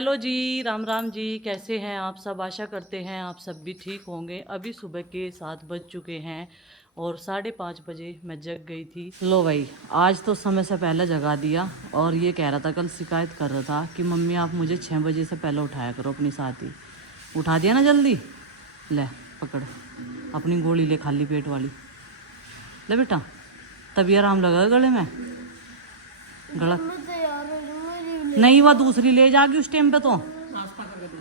Hello जी, राम राम जी। कैसे हैं आप सब? आशा करते हैं आप सब भी ठीक होंगे। अभी सुबह के 7 बज चुके हैं और 5:30 बजे मैं जग गई थी। लो भाई, आज तो समय से पहले जगा दिया। और ये कह रहा था, कल शिकायत कर रहा था कि मम्मी आप मुझे 6 बजे से पहले उठाया करो अपनी साथ ही। उठा दिया ना जल्दी। ले पकड़ अपनी गोली, ले खाली पेट वाली। ले बेटा, तभी आराम लगा गले में। गला नहीं, वह दूसरी ले जागी उस टाइम पे। तो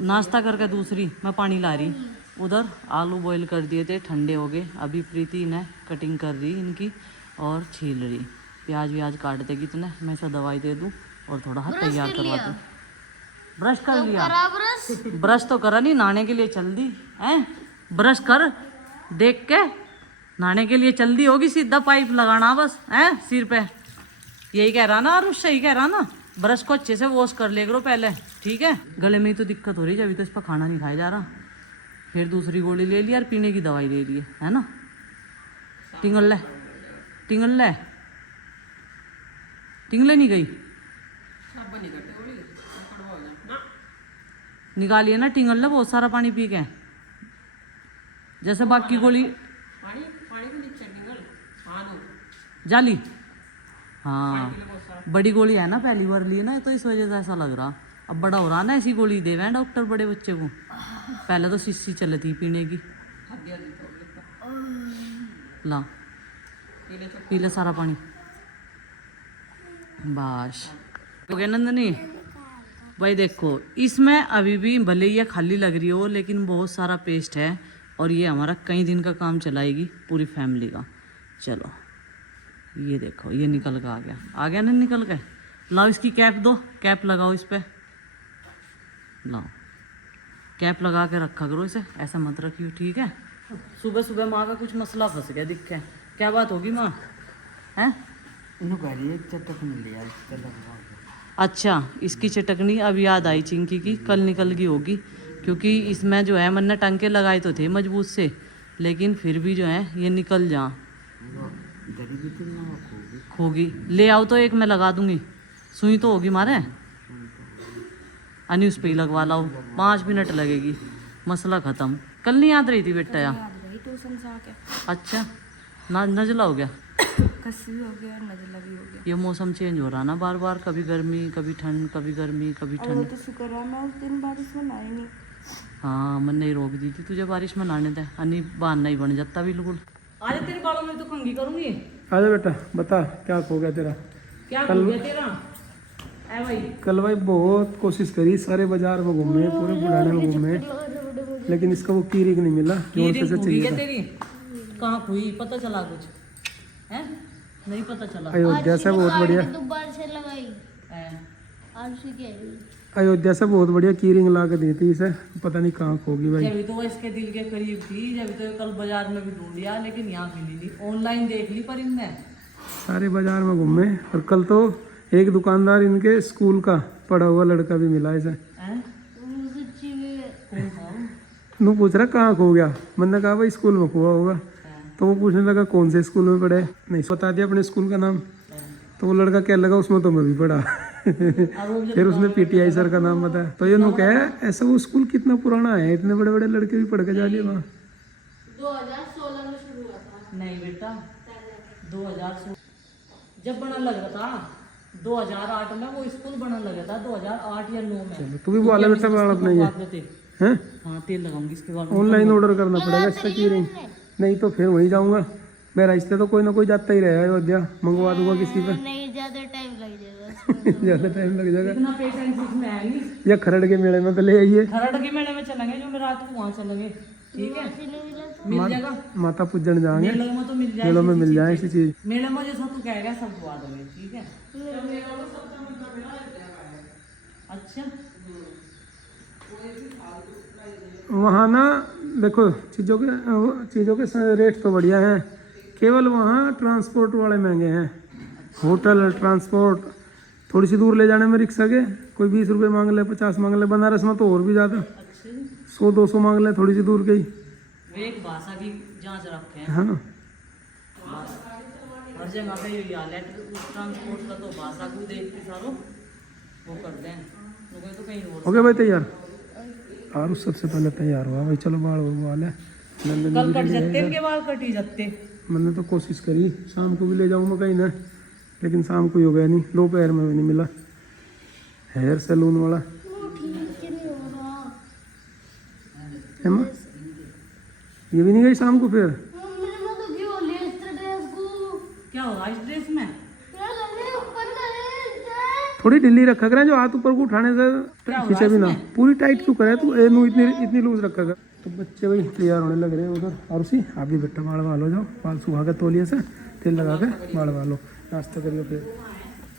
नाश्ता करके दूसरी मैं पानी ला रही। उधर आलू बॉईल कर दिए थे, ठंडे हो गए। अभी प्रीति ने कटिंग कर रही इनकी और छील रही। प्याज व्याज काट देगी तो मैं इसे दवाई दे दूँ और थोड़ा हाथ तैयार करवा दूँ। ब्रश कर लिया? ब्रश तो करा नहीं, नहाने के लिए चल दी है। ब्रश कर देख के, नहाने के लिए चल दी होगी। सीधा पाइप लगाना बस है सिर पे। यही कह रहा ना आरुष, सही कह रहा ना। ब्रश को अच्छे से वॉश कर ले करो पहले, ठीक है। गले में ही तो दिक्कत हो रही है, अभी तो इस पर खाना नहीं खाया जा रहा। फिर दूसरी गोली ले ली और पीने की दवाई ले ली है ना। टिंगल ले, टिंगल ले, टिंगले नहीं गई। निकालिए ना टिंगल ले, बहुत सारा पानी पी के। जैसे बाकी गोली जाली। हाँ, बड़ी गोली है ना, पहली बार ली ना, तो इस वजह से ऐसा लग रहा। अब बड़ा हो रहा ना, ऐसी गोली दे रहे डॉक्टर बड़े बच्चे को। पहले तो शीशी चलती पीने की। ला पी ले सारा पानी बस। हो गया नंदनी भाई। देखो, इसमें अभी भी भले ये खाली लग रही हो, लेकिन बहुत सारा पेस्ट है और ये हमारा कई दिन का काम चलाएगी पूरी फैमिली का। चलो ये देखो, ये निकल के आ गया ना, निकल के। लाओ इसकी कैप दो, कैप लगाओ इस पे। लाओ कैप लगा के रखा करो इसे, ऐसा मत रखियो, ठीक है। सुबह सुबह माँ का कुछ मसला फंस गया दिख है। क्या बात होगी माँ? हैं? अच्छा, इसकी चटकनी अब याद आई चिंकी की, कल निकल गई होगी। क्योंकि इसमें जो है मैंने टांके लगाए तो थे मजबूत से, लेकिन फिर भी जो है ये निकल जा होगी। ले आओ तो एक मैं लगा दूंगी। सुई तो होगी मारे अनि, उस पे ही लगवा लाओ। 5 मिनट लगेगी, मसला खत्म। कल नहीं याद रही थी बेटा यार? अच्छा, ना नजला हो गया। कसी हो गया, नजला भी हो गया। ये मौसम चेंज हो रहा ना बार बार, कभी गर्मी कभी ठंड, कभी गर्मी कभी ठंड। तो शुक्र है मैं उस दिन बारिश में नहाई नहीं। हाँ, मन नहीं रोक दी थी तुझे बारिश में नहाने दे। अनि बहाना ही बन जाता बिल्कुल। आज तेरे बालों में तो कंघी करूंगी। आजा बेटा, बता क्या हो गया तेरा? क्या हो गया तेरा? ऐ भाई, कल भाई बहुत कोशिश करी, सारे बाजार में घूमे, पूरे बुढ़ाने में घूमे, लेकिन इसका वो की रिंग नहीं मिला जो से चाहिए था। तेरी कहाँ हुई? पता चला कुछ है? नहीं पता चला। अयोध्या से बहुत बढ़िया, अयोध्या से बहुत बढ़िया की रिंग ला के दी थी इसे, पता नहीं कहाँ खोगी भाई। जब तो इसके दिल के करीब थी, जब तो कल बाजार में भी ढूंढ लिया, लेकिन यहाँ मिली नहीं। ऑनलाइन देख ली पर इनने सारे बाजार में घूमे। और कल तो एक दुकानदार इनके स्कूल का पढ़ा हुआ लड़का भी मिला इसे। नू पूछ रहा कहाँ खो गया। मैंने कहा भाई स्कूल में खोआ होगा। तो वो पूछने लगा कौन से स्कूल में पढ़े, नहीं बता दिया अपने स्कूल का नाम। तो वो लड़का कहने लगा उसमें तो मैं भी पढ़ा। फिर उसने पीटीआई सर का नाम बताया। तो ये नु कहे ऐसा वो स्कूल कितना पुराना है, इतने बड़े बड़े लड़के भी पढ़ के जा रहे वहाँ। 2016 में शुरू हुआ था। नहीं बेटा, 2016 जब बना लगा था। 2008 में वो स्कूल बना लगा था, 2008 या 9 में। तू भी बोला बेटा बाल अपना ये हैं? हाँ, तेल लगाऊंगी इसके बाद। ऑनलाइन ऑर्डर करना पड़ेगा इसका की रिंग, नहीं तो फिर वहीं जाऊंगा। मेरा रिश्ते तो कोई ना कोई जाता ही रहेगा अयोध्या, मंगवा दूंगा किसी पे। नहीं, ज्यादा टाइम लग जाएगा। ज्यादा टाइम लग जाएगा। इतना पेशेंस इसमें है नहीं। या खरड़ के मेले में तो ले आइए। खरड़ के मेले में चलेंगे, जो मैं रात को वहाँ चलेंगे, ठीक है। मिल जाएगा, माता पूजन जाएंगे, मेले में तो मिल जाएगा। मेलों में मिल जाए ऐसी चीज। मेले में जैसा तू कहेगा सब दुआ देंगे, ठीक है। अच्छा, वहाँ ना देखो चीज़ों के रेट तो बढ़िया हैं, केवल वहाँ ट्रांसपोर्ट वाले महंगे हैं। होटल ट्रांसपोर्ट, थोड़ी सी दूर ले जाने में रिक्शा के कोई 20 रुपये मांग ले, 50 मांग ले। बनारस में तो और भी ज़्यादा, 100-200 मांग ले थोड़ी सी दूर के ही। एक भाषा की जांच रखे हैं। हाँ, हर जगह पे यही हाल है। ट्रांसपोर्ट का तो भाषा को देख के सारो वो करते हैं। तो कहीं और हो गया भाई तैयार? आरुष सबसे पहले तैयार हुआ भाई। चलो बाल वाल है, नंदन कल भी कट ready है जाते इधर। इनके बाल कट ही जाते। मैंने तो कोशिश करी शाम को भी ले जाऊँ मैं कहीं ना, लेकिन शाम को ही हो गया नहीं, दोपहर में भी नहीं मिला हेयर सैलून वाला। है माँ? ये भी नहीं गई शाम को फिर? क्या होगा इस ड्रेस में? थोड़ी ढीली रखा करें, जो हाथ ऊपर को उठाने से खींचे भी ना। पूरी टाइट क्यों करे तू? नू इतनी इतनी लूज रखा कर। तो बच्चे भाई तैयार होने लग रहे हैं उधर। और उसी आप भी बेटा बाल वालो, जाओ बाल सुखा के तौलिए से तेल लगा के बाल वालो, नाश्ता करिए। फिर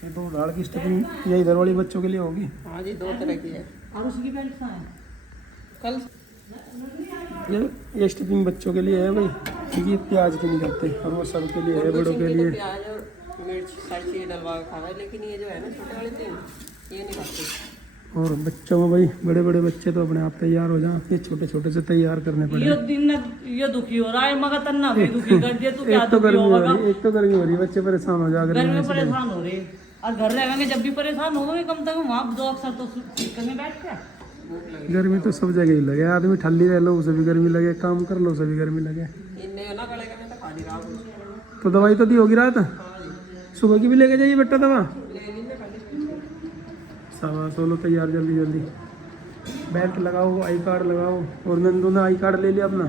ये तो दाढ़ की स्टेपिंग ये इधर वाली बच्चों के लिए होगी। हाँ जी, 2 तरह की है। और उसकी बेल्ट कहाँ है? कल ये स्टेपिंग बच्चों के लिए है भाई, क्योंकि प्याज की नहीं खाते, और वो सब के लिए है, बड़ों के लिए। प्याज और मिर्च सारी चीज़ें डलवा के खाना है, लेकिन ये जो है ना छोटे वाले 3 ये नहीं खाते। और बच्चों में भाई बड़े बड़े बच्चे तो अपने आप तैयार हो जाए, ये छोटे छोटे से तैयार करने पड़े। ये दिन ये दुखी हो रहा है, मगर तन्ना भी दुखी कर दिया। तू क्या एक तो दुखी गर्मी हो होगा? रही, एक तो गर्मी हो रही है, बच्चे परेशान हो जा घर गर्मी में से। परेशान हो रहे, और घर रहेंगे जब भी परेशान होंगे, कम से कम वहाँ 2 अक्सर तो करने बैठ के। गर्मी तो सब जगह ही लगे, आदमी ठंडी रह लो उसे भी गर्मी लगे, काम कर लो उसे भी गर्मी लगे। इनने ना गलेगा मैं तो खाली रहा। तो दवाई तो दी होगी रात, सुबह की भी लेके जाइए बेटा दवा। शाबाश, बोलो तैयार जल्दी जल्दी। बेल्ट लगाओ, आई कार्ड लगाओ, और नंदू ने आई कार्ड ले लिया अपना।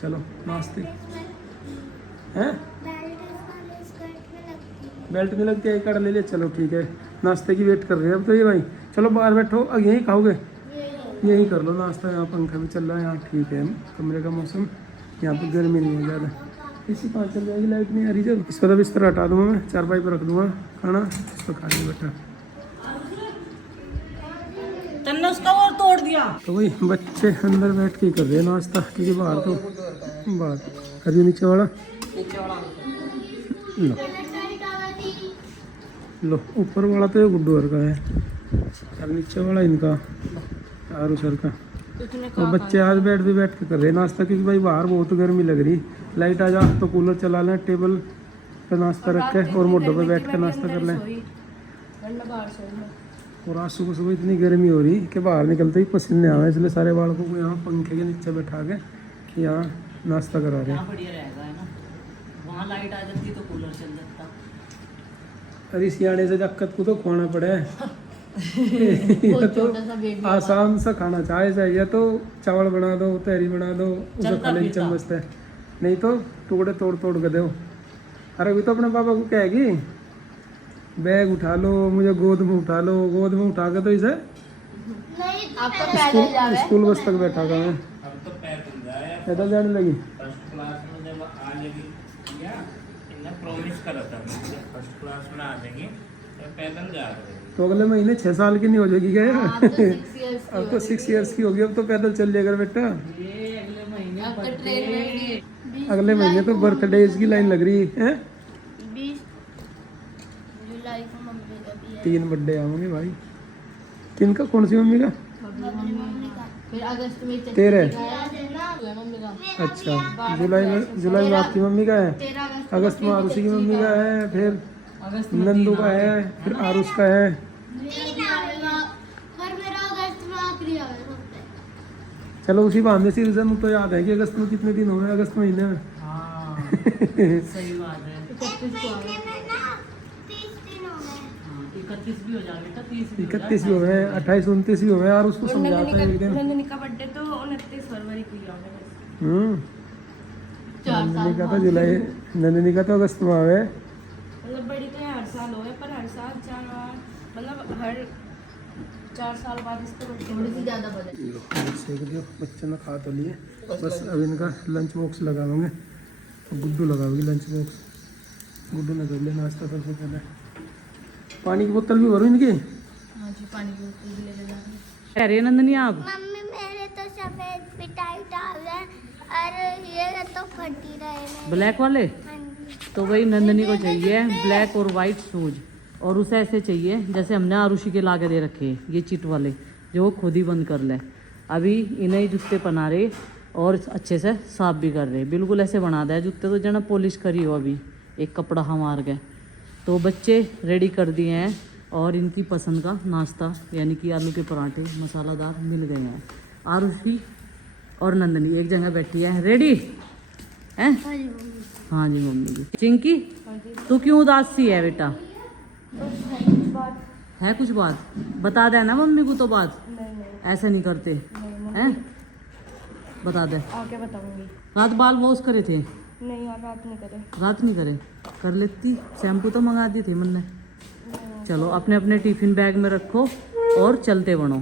चलो नाश्ते हैं, बेल्ट में लगती है, आई कार्ड ले लिया। चलो ठीक है, नाश्ते की वेट कर रहे हैं अब तो ये भाई। चलो बाहर बैठो, अब यहीं खाओगे, यहीं कर लो नाश्ता। यहाँ पंखा भी चल रहा है, यहाँ ठीक है कमरे का मौसम, यहाँ पे गर्मी नहीं है ज़्यादा। इसी पास चल जाएगी, लाइट नहीं आ रही जब। इसका तो बिस्तर हटा दूंगा मैं, 4 पाई पर रख दूंगा खाना, इसको खा लिया बेटा। तन्ना उसका और तोड़ दिया। तो वही बच्चे अंदर बैठ के ही कर रहे हैं नाश्ता, क्योंकि बाहर तो बात करिए। नीचे वाला लो, लो ऊपर वाला तो ये गुड्डू का है, और नीचे वाला इनका आरू सर का। तो बच्चे आज बैठ के कर रहे हैं नाश्ता, क्योंकि भाई बाहर बहुत गर्मी लग रही। लाइट आ जा तो कूलर चला लें, टेबल पे नाश्ता रख के और मोढ़ों पे बैठ के नाश्ता कर लें। और आज सुबह सुबह इतनी गर्मी हो रही कि बाहर निकलते ही पसीने आ रहे, इसलिए सारे बालकों को यहाँ पंखे के नीचे बैठा के यहाँ नाश्ता करा रहे हैं। यहाँ बढ़िया रहेगा है ना, वहाँ लाइट आ जाती तो कूलर चल जाता। अरे सियाने से दिक्कत को तो खोना पड़े। या तो आसान सा खाना चाहिए, तो चावल बना दो, तहरी बना दो, उसे खा ले चम्मच से, नहीं तो टुकड़े तोड़ तोड़ के दो। अरे अभी तो अपने पापा को कहेगी बैग उठा लो, मुझे गोद में उठा लो, गोद में उठा के तो इसे स्कूल बस तक बैठा था मैं। पैदल जाने लगी। फर्स्ट क्लास में जब आ जाएगी या इन्हें प्रॉमिस करा था फर्स्ट क्लास में आ जाएंगे तो पैदल जा रहे हैं। तो अगले महीने 6 साल की नहीं हो जाएगी क्या यार? अब तो 6 इयर्स की होगी, अब तो पैदल चल जाएगा बेटा। ये अगले महीने अगले महीने तो बर्थडे की लाइन लग रही है। 20 जुलाई को मम्मी का भी है। 3 बर्थडे आएंगे भाई। किनका, कौन सी मम्मी का? मम्मी का फिर अगस्त में 13। मम्मी का अच्छा, जुलाई में आपकी मम्मी का है, 13 अगस्त में आरुषि की मम्मी का है, फिर अगस्त में नंदू का है, फिर आरुष का है। पर मेरा अगस्त में आखिरी आ गया। चलो उसी बहाने से रीजन तो याद है कि अगस्त में कितने दिन हो गए, अगस्त महीने में। हाँ सही बात है। 31 भी हो जाए बेटा, 30 भी हो जाए। 31 भी हो गए, 28 29 भी हो गए, और उसको समझाते हैं एक दिन। नंदनी का बर्थडे तो 29 फरवरी को ही आ गया। नंदिनी का तो जुलाई, नंदिनी का तो अगस्त में आवे। मतलब बड़ी तो हर साल हो पर हर साल 4 मतलब हर 4 साल बाद इसको थोड़ी सी ज़्यादा बदल सेक दियो, बच्चे ने खा तो लिए, बस अब इनका लंच बॉक्स लगाओगे, तो गुड्डू लगाओगी लंच बॉक्स। गुड्डू ने कर लिया नाश्ता सबसे पहले। पानी की बोतल भी भरो इनकी। हाँ जी, पानी की बोतल भी लेके जाएंगे। कह रहे हैं नंदनी आप? मम्मी मेरे तो सफेद पिटाई डाल है और ये तो फटी रहे। ब्लैक वाले? हाँ जी। तो वही नंदनी को चाहिए ब्लैक और वाइट शूज, और उसे ऐसे चाहिए जैसे हमने आरुषि के लाके दे रखे हैं, ये चिट वाले जो वो खुद ही बंद कर ले। अभी इन्हें ही जूते पहना रहे और अच्छे से साफ भी कर रहे, बिल्कुल ऐसे बना दे जूते तो जना पॉलिश करी हो। अभी एक कपड़ा हम मार गए, तो बच्चे रेडी कर दिए हैं और इनकी पसंद का नाश्ता यानी कि आलू के पराठे मसालादार मिल गए हैं। आरुषि और नंदनी एक जगह बैठी है। रेडी हैं? हाँ जी मम्मी जी। चिंकी तू क्यों उदास सी है बेटा? है कुछ बात? बता दे ना मम्मी को तो बात। ऐसे नहीं करते हैं, बता दे। आके बताऊंगी। रात बाल वॉश करे थे? नहीं यार, रात नहीं करे। रात नहीं करे, कर लेती। शैम्पू तो मंगा दी थी मैंने। चलो अपने अपने टिफिन बैग में रखो और चलते बनो।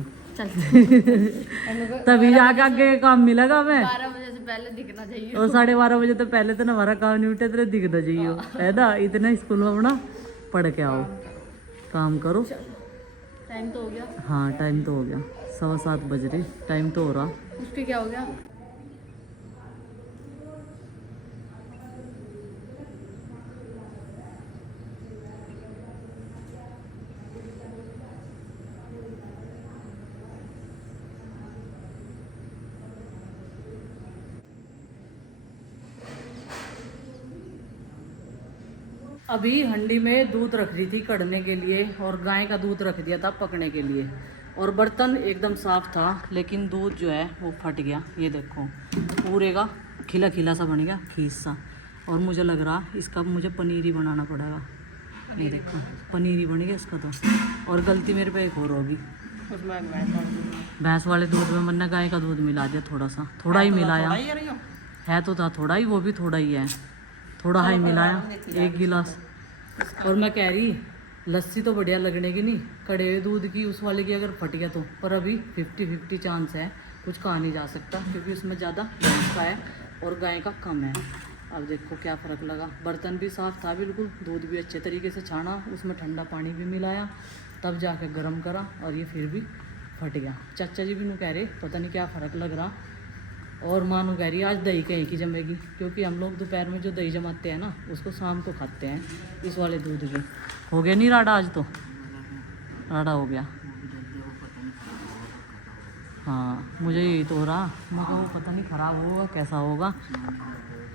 तभी जाके आगे काम मिलेगा हमें। 12 बजे से पहले दिखना चाहिए। और 12:30 बजे तो पहले तो हमारा काम नहीं उठे, तेरे दिखना चाहिए है ना। इतना स्कूल में अपना पढ़ के आओ, काम करो। टाइम तो हो गया। हाँ टाइम तो हो गया, 7:15 बज रहे, टाइम तो हो रहा। उसके क्या हो गया? अभी हंडी में दूध रख रही थी कढ़ने के लिए और गाय का दूध रख दिया था पकने के लिए। और बर्तन एकदम साफ था लेकिन दूध जो है वो फट गया। ये देखो पूरे का खिला खिला सा बन गया, खीस सा। और मुझे लग रहा इसका मुझे पनीर ही बनाना पड़ेगा। ये देखो पनीर ही बन गया इसका तो। और गलती मेरे पे एक और होगी, भैंस वाले दूध में मैंने गाय का दूध मिला दिया। थोड़ा सा, थोड़ा ही मिलाया है तो था थोड़ा ही, वो भी थोड़ा ही है, थोड़ा ही मिलाया 1 गिलास। और मैं कह रही लस्सी तो बढ़िया लगने की नहीं, कड़े हुए दूध की उस वाले की अगर फट गया तो। पर अभी 50-50 चांस है, कुछ कहा नहीं जा सकता क्योंकि उसमें ज़्यादा भैंस का है और गाय का कम है। अब देखो क्या फ़र्क लगा। बर्तन भी साफ़ था बिल्कुल, दूध भी अच्छे तरीके से छाना, उसमें ठंडा पानी भी मिलाया, तब जाके गर्म करा और ये फिर भी फट गया। चाचा जी भी नू कह रहे पता नहीं क्या फ़र्क लग रहा। और मानो कह रही आज दही कहीं की जमेगी क्योंकि हम लोग दोपहर में जो दही जमाते हैं ना उसको शाम को खाते हैं इस वाले दूध की। हो गया नहीं राडा? आज तो राडा हो गया। हाँ मुझे यही तो हो रहा, मगर वो पता नहीं ख़राब होगा कैसा होगा।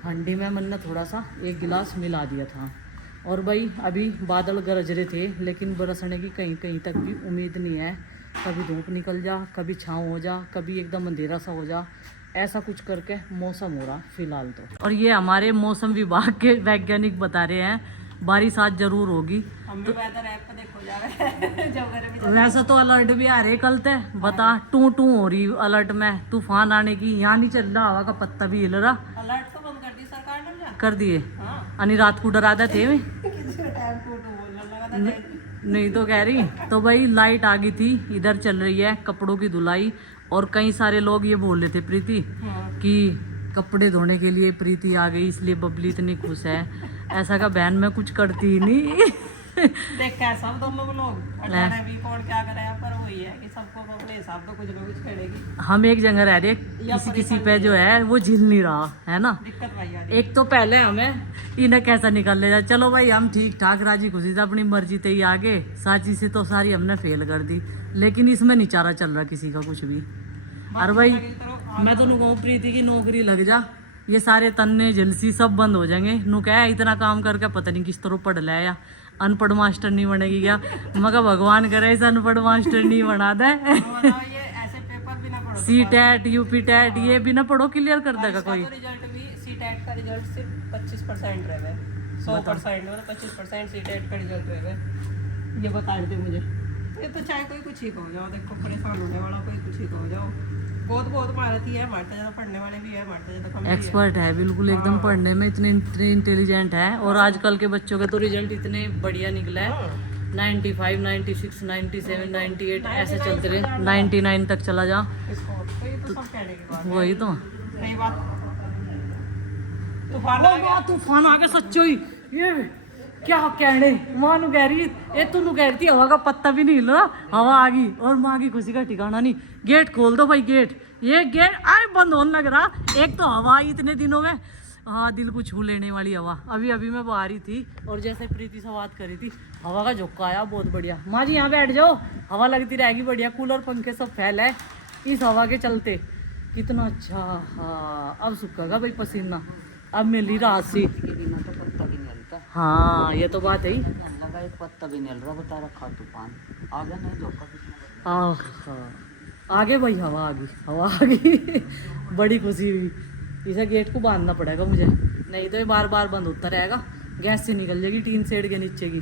हंडी में मैंने थोड़ा सा 1 गिलास मिला दिया था। और भाई अभी बादल गरज रहे थे लेकिन बरसने की कहीं कहीं तक भी उम्मीद नहीं है। कभी धूप निकल जा, कभी छाँव हो जा, कभी एकदम अंधेरा सा हो जा, ऐसा कुछ करके मौसम हो रहा फिलहाल तो। और ये हमारे मौसम विभाग के वैज्ञानिक बता रहे हैं बारिश आज जरूर होगी। तो वेदर ऐप पे देखो जा रहा है जब घर में। वैसे तो अलर्ट भी आ रहे कल ते, बता टू टू हो रही अलर्ट में, तूफान आने की। यहाँ नहीं चल रहा, हवा का पत्ता भी हिल रहा। अलर्ट तो बंद कर दी सरकार ने ना। कर दिए? हाँ। अनि रात को डरा थे मैं टाइम को तो बोलने लगा था। नहीं तो कह रही तो भाई लाइट आ गई थी, इधर चल रही है कपड़ों की धुलाई। और कई सारे लोग ये बोल रहे थे प्रीति कि कपड़े धोने के लिए प्रीति आ गई इसलिए बबली इतनी खुश है। ऐसा का बहन मैं कुछ करती ही नहीं। देख कैसा तुम लोग अठारह भी कौन क्या करे, पर वही है कि सबको अपने हिसाब से कुछ ना कुछ करेगी। हम एक जगह रह रहे, किसी किसी पे जो है वो झिल नहीं रहा है ना। दिक्कत भाई यार एक तो पहले हमें इन्हें कैसा निकाल ले जाए। चलो भाई हम ठीक ठाक राजी खुशी से अपनी मर्जी ते ही आगे, साची से तो सारी हमने फेल कर दी लेकिन इसमें नहीं चारा चल रहा किसी का कुछ भी। अरे भाई मैं तो कहूँ प्रीति की नौकरी लग जा, ये सारे तन्ने झलसी सब बंद हो जाएंगे। नु क्या है इतना काम करके पता नहीं किस तरह पढ़ लाया, अनपढ़ मास्टर नहीं बनेगी क्या? मगर भगवान करे इसे अनपढ़ मास्टर नहीं बना दे। ये ऐसे पेपर भी ना पढ़ो। CTET UPTET ये भी ना पढ़ो, क्लियर कर देगा कोई। रिजल्ट भी CTET का रिजल्ट सिर्फ 25% रह गए, 100% मतलब 25% CTET का रिजल्ट रह गए। ये बता रहे थे मुझे। ये तो चाहे कोई कुछ ही कहो जाओ, देखो परेशान होने वाला कोई कुछ ही कहो जाओ। बहुत महारथी है, हमारे ज़्यादा पढ़ने वाले भी है, हमारे ज़्यादा कम भी है। एक्सपर्ट है बिल्कुल एकदम पढ़ने में, इतने इंटेलिजेंट है। और आजकल के बच्चों के तो रिजल्ट इतने बढ़िया निकला है, 95 96 97 98 ऐसे चलते रहे, 99 तक चला जा। वही तो सब कहने की बात। वही तो सही बात। तूफान आ गया। तूफान आ गया सच्चो ही। ये क्या कहने, माँ नु कह रही ये तू नु कह रही थी हवा का पत्ता भी नहीं हिल रहा, हवा आ गई और माँ की खुशी का ठिकाना नहीं। गेट खोल दो भाई, गेट ये गेट आए बंद होने लग रहा। एक तो हवा आई इतने दिनों में, हाँ दिल को छू लेने वाली हवा। अभी मैं बाहर ही थी और जैसे प्रीति से बात करी थी हवा का झोंका आया बहुत बढ़िया। माँ जी यहाँ बैठ जाओ, हवा लगती रहेगी बढ़िया, कूलर पंखे सब फैल है इस हवा के चलते। कितना अच्छा। हाँ अब सूखेगा भाई पसीना, अब मिली रात सी। हाँ ये तो बात है ही। लगा एक पत्ता भी नहीं हिल रहा, बता रखा तूफान आ गया, नहीं धोखा किसने हाँ आगे भाई हवा आ गई, हवा आ गई। बड़ी खुशी हुई। इसे गेट को बांधना पड़ेगा मुझे, नहीं तो ये बार बार बंद होता रहेगा, गैस से निकल जाएगी टीन शेड के नीचे की।